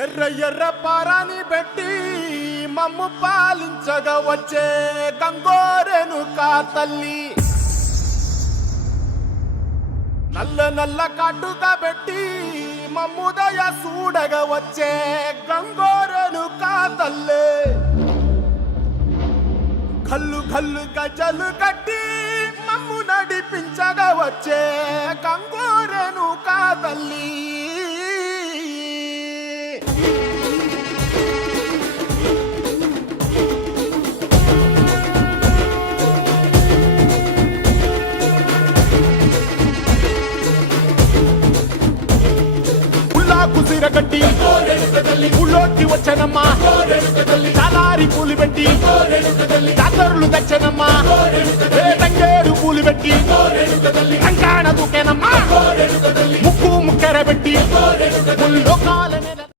ఎర్ర ఎర్ర పారాని పెట్టి మమ్ము పాలించగా వచ్చే గంగోరెను కా తల్లి, నల్ల నల్ల కాటుగా పెట్టి మమ్ముదయ చూడగా వచ్చే గంగోరెను కా తల్లి, కల్లు కల్లు గజలు కట్టి మమ్ము నడిపించగా వచ్చే గంగోరెను కా తల్లి. కుసిరగట్టి ఊళ్ళోకి వచ్చనమ్మా, చాలారి పూలు పెట్టి జాతరులు తెచ్చనమ్మా, తంగేరు పూలు పెట్టి కంకాణ దూకేనమ్మా, ముక్కు ముక్కెర పెట్టి